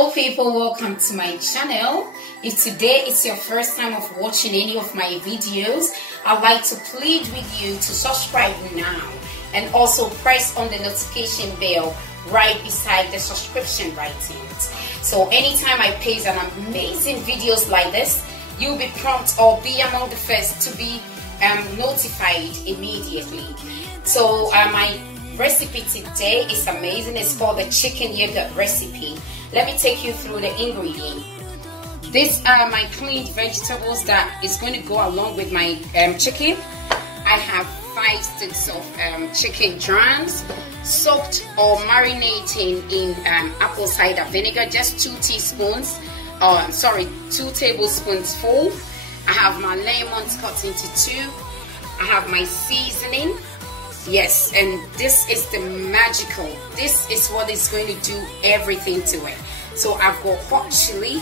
Hello people, welcome to my channel. If today is your first time of watching any of my videos, I'd like to plead with you to subscribe now and also press on the notification bell right beside the subscription button. So anytime I post an amazing videos like this, you'll be prompt or be among the first to be notified immediately. So my recipe today is amazing. It's called the chicken yogurt recipe. Let me take you through the ingredients. These are my cleaned vegetables that is going to go along with my chicken. I have 5 sticks of chicken drums soaked or marinating in apple cider vinegar, just 2 tablespoons full. I have my lemons cut into 2. I have my seasoning. Yes, and this is the magical. This is what is going to do everything to it. So I've got hot chili.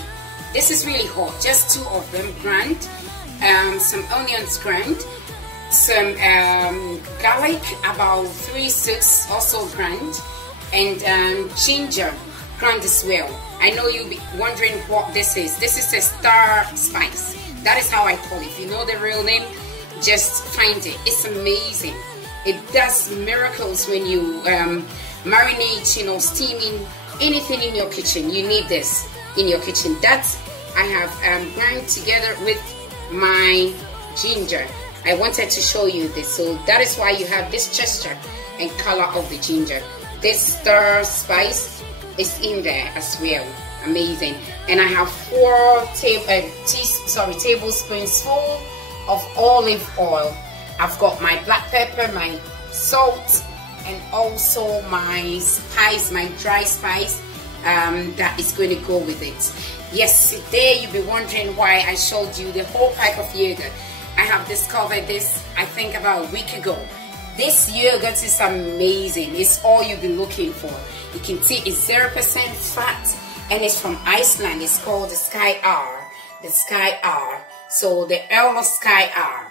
This is really hot, just 2 of them ground. Some onions ground. Some garlic, about 3-6 also ground. And ginger ground as well. I know you'll be wondering what this is. This is a star spice. That is how I call it. If you know the real name, just find it. It's amazing. It does miracles when you marinating or steaming anything in your kitchen. You need this in your kitchen. That I have ground together with my ginger. I wanted to show you this, so that is why you have this texture and color of the ginger. This star spice is in there as well. Amazing. And I have 4 tablespoons full of olive oil. I've got my black pepper, my salt, and also my spice, my dry spice that is going to go with it. Yes, today you'll be wondering why I showed you the whole pack of yogurt. I have discovered this, I think, about a week ago. This yogurt is amazing. It's all you'll be looking for. You can see it's 0% fat and it's from Iceland. It's called the Sky R. The Sky R. So the L of Sky R.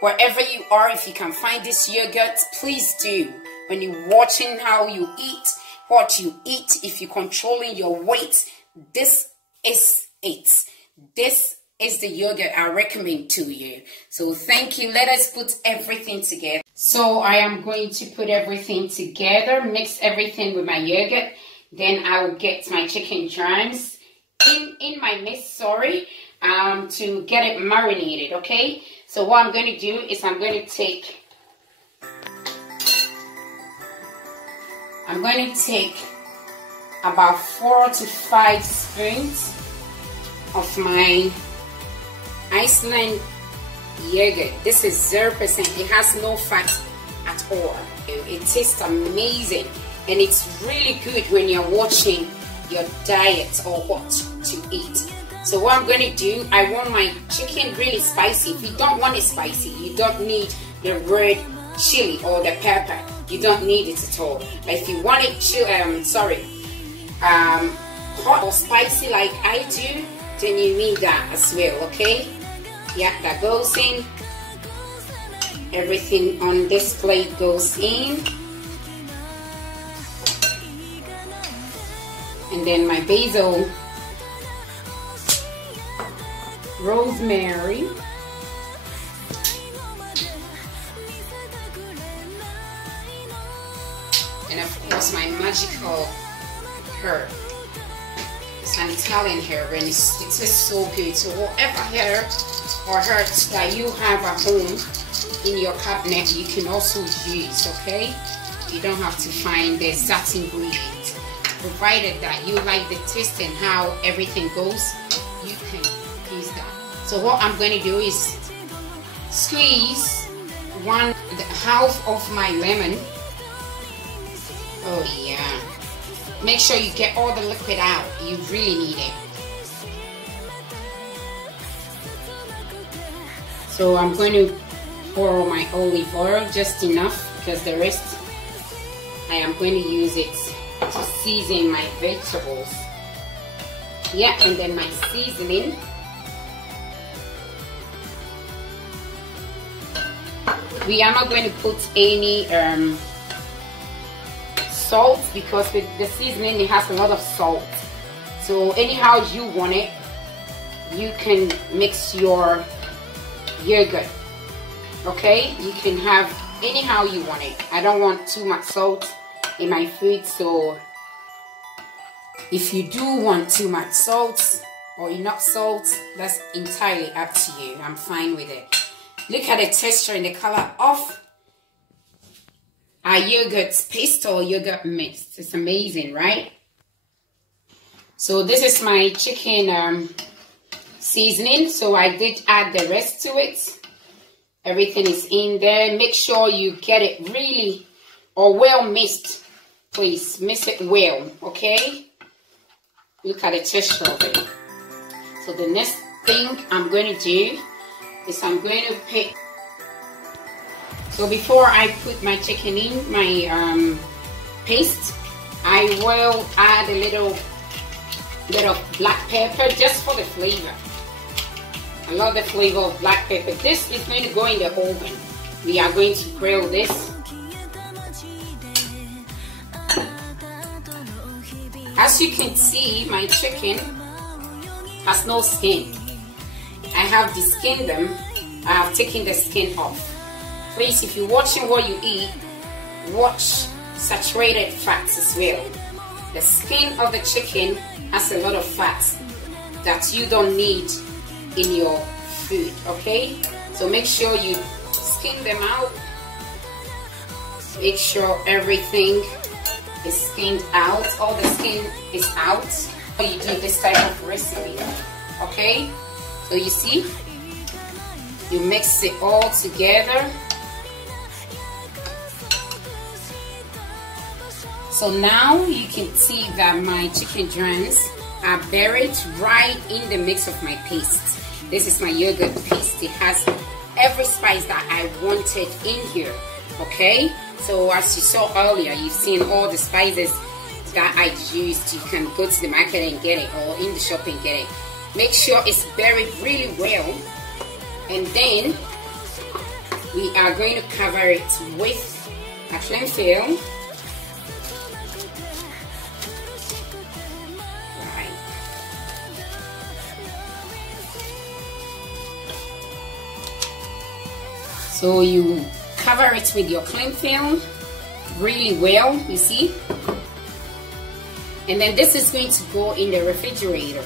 Wherever you are, if you can find this yogurt, please do. When you're watching how you eat, what you eat, if you're controlling your weight, this is it. This is the yogurt I recommend to you. So thank you. Let us put everything together. So I am going to put everything together, mix everything with my yogurt. Then I will get my chicken drums in my mix, to get it marinated, okay? So what I'm going to do is I'm going to take about 4 to 5 spoons of my Iceland yogurt. This is 0%. It has no fat at all. It tastes amazing, and it's really good when you're watching your diet or what to eat. So what I'm going to do, I want my chicken really spicy. If you don't want it spicy, you don't need the red chili or the pepper. You don't need it at all. But if you want it hot or spicy like I do, then you need that as well, okay? Yeah, that goes in. Everything on this plate goes in. And then my basil, rosemary, and of course my magical herb. It's an Italian herb, and it tastes so good. So whatever herb or herbs that you have at home in your cabinet, you can also use, okay? You don't have to find the exact ingredient. Provided that you like the taste and how everything goes, you can use that. So what I'm going to do is squeeze half of my lemon. Oh yeah. Make sure you get all the liquid out. You really need it. So I'm going to pour my olive oil, just enough, because the rest I am going to use it to season my vegetables. Yeah, and then my seasoning. We are not going to put any salt, because with the seasoning it has a lot of salt. So anyhow you want it, you can mix your yogurt. Okay, you can have anyhow you want it. I don't want too much salt in my food, so if you do want too much salt or enough salt, that's entirely up to you. I'm fine with it. Look at the texture and the color of our yogurt paste or yogurt mix. It's amazing, right? So this is my chicken seasoning. So I did add the rest to it. Everything is in there. Make sure you get it really or well mixed. Please mix it well, okay? Look at the texture of it. So the next thing I'm going to do is I'm going to pick. So before I put my chicken in my paste, I will add a little bit of black pepper just for the flavor. I love the flavor of black pepper. This is going to go in the oven. We are going to grill this. As you can see, my chicken has no skin. I have deskinned them. I have taken the skin off. Please, if you're watching what you eat, watch saturated fats as well. The skin of the chicken has a lot of fats that you don't need in your food, okay? So make sure you skin them out. Make sure everything is skinned out. All the skin is out. You do this type of recipe, okay? So you see, you mix it all together. So now you can see that my chicken joints are buried right in the mix of my paste. This is my yogurt paste. It has every spice that I wanted in here, okay? So as you saw earlier, you've seen all the spices that I used. You can go to the market and get it, or in the shop and get it. Make sure it's buried really well, and then we are going to cover it with a cling film. So you cover it with your cling film really well, you see. And then this is going to go in the refrigerator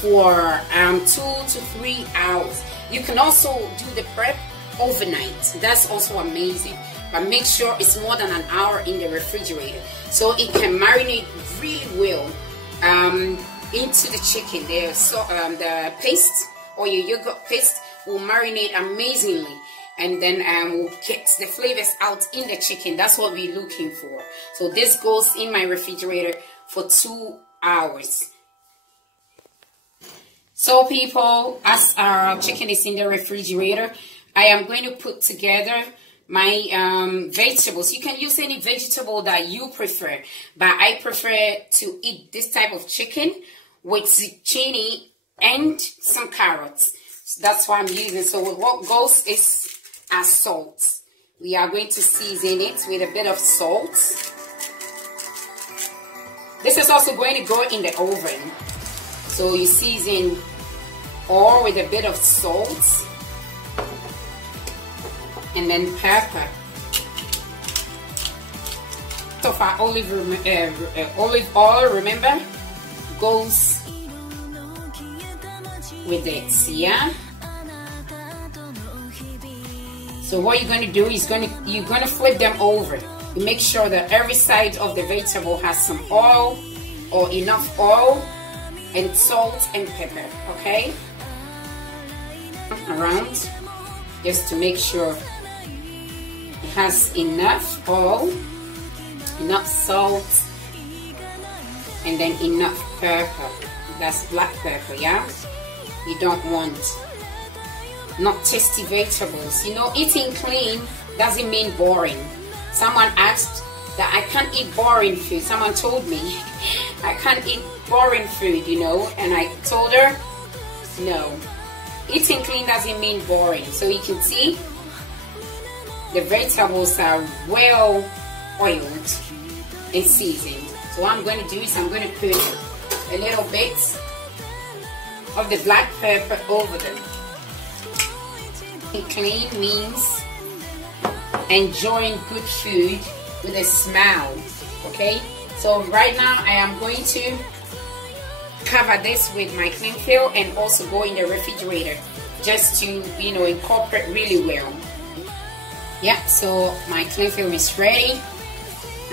for 2 to 3 hours. You can also do the prep overnight. That's also amazing. But make sure it's more than an hour in the refrigerator so it can marinate really well into the chicken. The paste or your yogurt paste will marinate amazingly. And then we'll get the flavors out in the chicken. That's what we're looking for. So this goes in my refrigerator for 2 hours. So people, as our chicken is in the refrigerator, I am going to put together my vegetables. You can use any vegetable that you prefer, but I prefer to eat this type of chicken with zucchini and some carrots. So that's what I'm using. So what goes is as salt. We are going to season it with a bit of salt. This is also going to go in the oven. So you season all with a bit of salt and then pepper. So for olive oil, remember, goes with it, yeah? So what you're going to do is you're going to flip them over. You make sure that every side of the vegetable has some oil or enough oil and salt and pepper, okay? Around, just to make sure it has enough oil, enough salt, and then enough pepper. That's black pepper, yeah? You don't want not tasty vegetables. You know, eating clean doesn't mean boring. Someone asked that I can't eat boring food. Someone told me I can't eat boring food, you know, and I told her no. Eating clean doesn't mean boring. So you can see the vegetables are well oiled and seasoned. So what I'm going to do is I'm going to put a little bit of the black pepper over them. Clean means enjoying good food with a smile. Okay, so right now I am going to cover this with my cling film and also go in the refrigerator just to, you know, incorporate really well. Yeah, so my cling film is ready.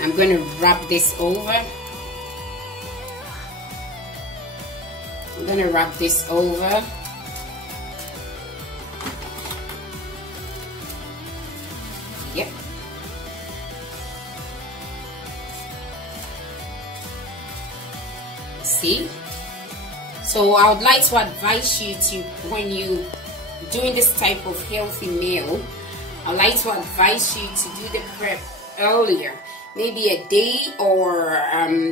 I'm going to wrap this over. I'm going to wrap this over. Yep. See? So I would like to advise you to, when you doing this type of healthy meal, I'd like to advise you to do the prep earlier, maybe a day or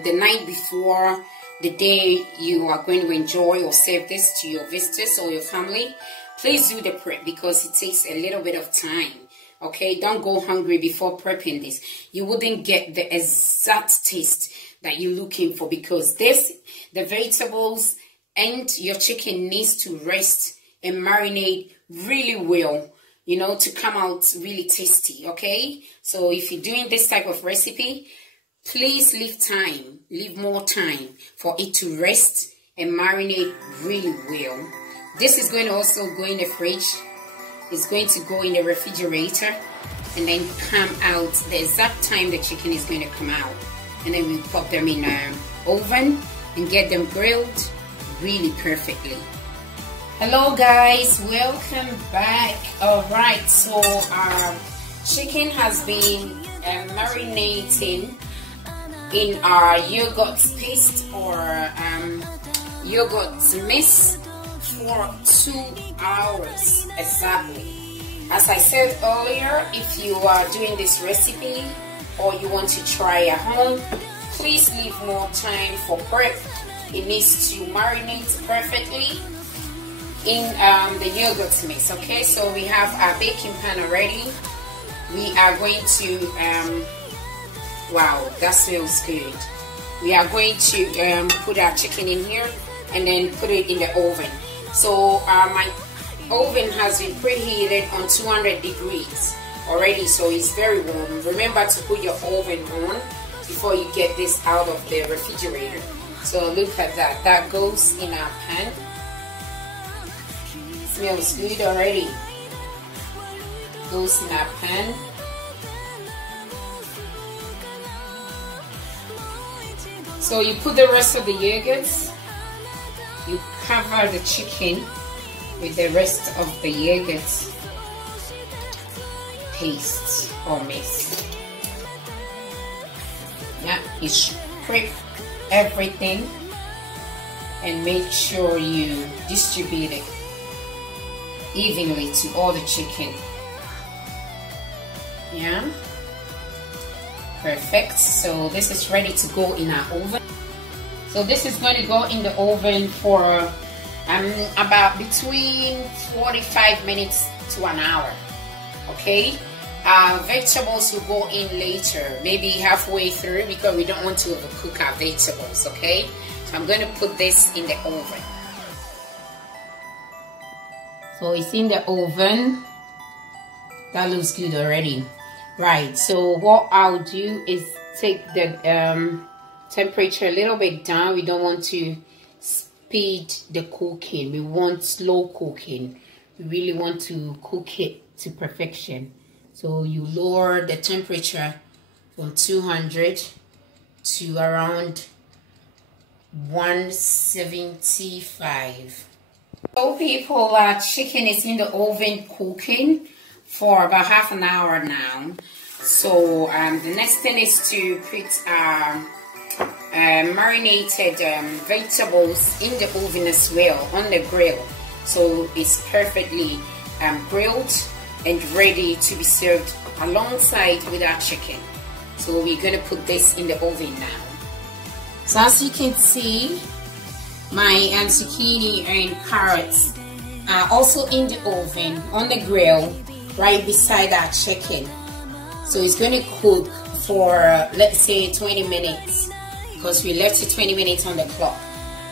the night before the day you are going to enjoy or serve this to your visitors or your family. Please do the prep because it takes a little bit of time. Okay, don't go hungry before prepping this. You wouldn't get the exact taste that you're looking for because the vegetables and your chicken needs to rest and marinate really well, you know, to come out really tasty. Okay, so if you're doing this type of recipe, please leave more time for it to rest and marinate really well. This is going to also go in the fridge. It's going to go in the refrigerator and then come out the exact time the chicken is going to come out. And then we pop them in an oven and get them grilled really perfectly. Hello guys, welcome back. Alright, so our chicken has been marinating in our yogurt paste or yogurt mix for 2 hours exactly. As I said earlier, if you are doing this recipe or you want to try at home, please leave more time for prep. It needs to marinate perfectly in the yogurt mix. Okay, so we have our baking pan already. We are going to wow, that smells good. We are going to put our chicken in here and then put it in the oven. So my oven has been preheated on 200 degrees already, so it's very warm. Remember to put your oven on before you get this out of the refrigerator. So look at that. That goes in our pan. Smells good already. Goes in our pan. So you put the rest of the yogurts. You cover the chicken with the rest of the yogurt paste or mix. Yeah, you scrape everything and make sure you distribute it evenly to all the chicken. Yeah, perfect. So this is ready to go in our oven. So this is going to go in the oven for about between 45 minutes to an hour. Okay, vegetables will go in later, maybe halfway through, because we don't want to overcook our vegetables. Okay, so I'm going to put this in the oven. So it's in the oven. That looks good already. Right, so what I'll do is take the temperature a little bit down. We don't want to speed the cooking. We want slow cooking. We really want to cook it to perfection. So you lower the temperature from 200 to around 175. So people, chicken is in the oven cooking for about half an hour now. So the next thing is to put marinated vegetables in the oven as well, on the grill, so it's perfectly grilled and ready to be served alongside with our chicken. So we're going to put this in the oven now. So as you can see, my zucchini and carrots are also in the oven on the grill right beside our chicken. So it's going to cook for let's say 20 minutes, because we left it 20 minutes on the clock.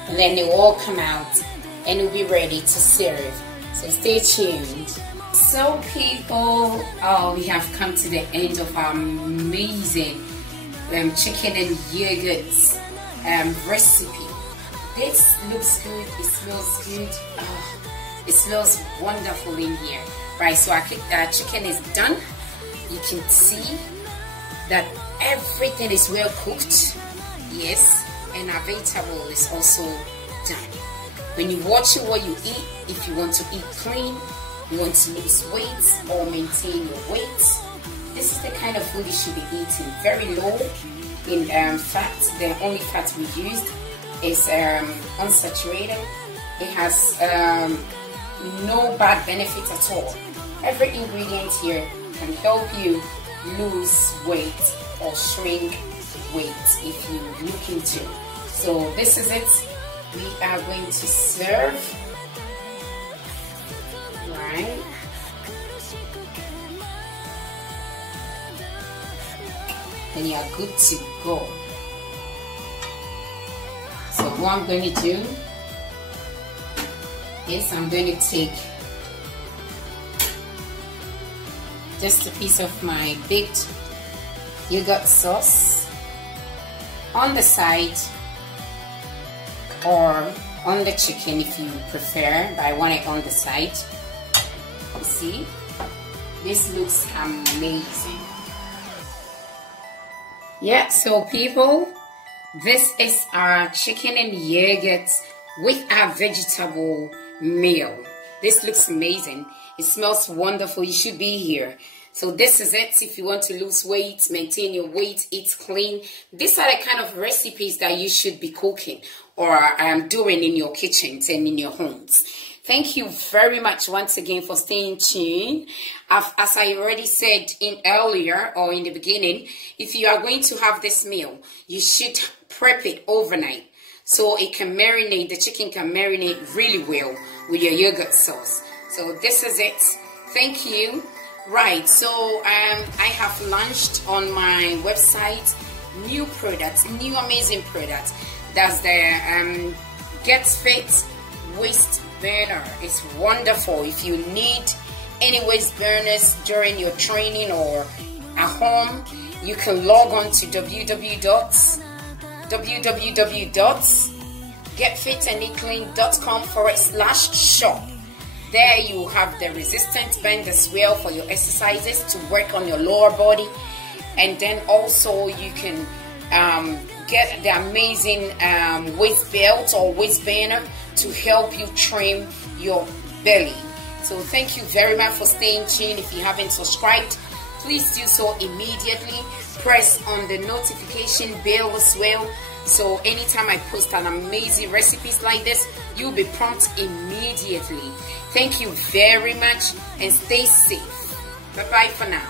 and then they will all come out and we'll be ready to serve. So stay tuned. So people, we have come to the end of our amazing chicken and yogurt recipe. This looks good, it smells good, it smells wonderful in here. Right, so our chicken is done. You can see that everything is well cooked, yes, and our vegetable is also done. When you're watching what you eat, if you want to eat clean, you want to lose weight or maintain your weight, this is the kind of food you should be eating. Very low in fat. The only fat we used is unsaturated. It has no bad benefits at all. Every ingredient here can help you lose weight or shrink weight if you look into. So this is it. We are going to serve. Right. And you are good to go. So what I'm going to do is I'm going to take just a piece of my baked yogurt sauce on the side or on the chicken if you prefer, but I want it on the side. You see, this looks amazing. Yeah, so people, this is our chicken and yogurt with our vegetable meal. This looks amazing. It smells wonderful. You should be here. So this is it. If you want to lose weight, maintain your weight, eat clean, these are the kind of recipes that you should be cooking or doing in your kitchens and in your homes. Thank you very much once again for staying tuned. As I already said earlier or in the beginning, if you are going to have this meal, you should prep it overnight so it can marinate, the chicken can marinate really well with your yogurt sauce. So this is it. Thank you. Right, so I have launched on my website new products, new amazing products. That's the Get Fit Waist Burner. It's wonderful. If you need any waist burners during your training or at home, you can log on to www.getfitandclean.com/shop. There you have the resistance band as well for your exercises to work on your lower body, and then also you can get the amazing waist belt or waist banner to help you trim your belly. So thank you very much for staying tuned. If you haven't subscribed, please do so immediately. Press on the notification bell as well, so anytime I post an amazing recipes like this, you'll be prompted immediately. Thank you very much and stay safe. Bye bye for now.